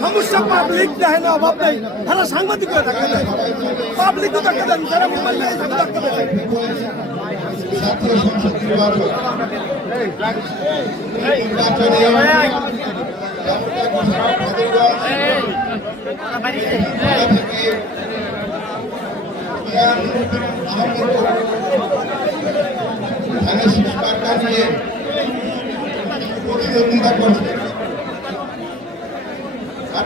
সমস্যা পাবলিক দেখে না, অভাব নেই। তারা সাংবাদিক করে থাকতে দেয় পাবলিকও থাকতে দেন তারা মোবাইল এই নির্বাচনে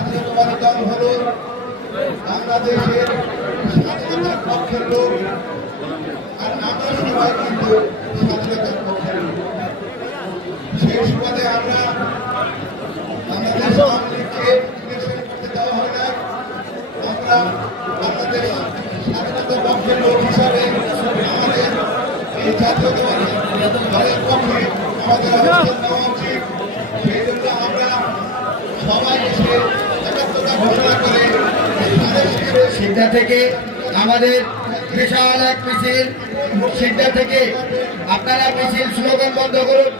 জাতীয়তাবাদী দল হল বাংলাদেশের স্বাধীনতার পক্ষের লোক আর আমরা সবাই সেই সুবাদে আমরা আমরা বাংলাদেশ স্বাধীনতার পক্ষের লোক আমাদের পক্ষে আমাদের অবস্থান উচিত সেই জন্য আমরা সবাই সিদ্ধা থেকে আমাদের বিশাল এক মিছিল। সিদ্ধা থেকে আপনারা মিছিল স্লোগান বন্ধ করুন।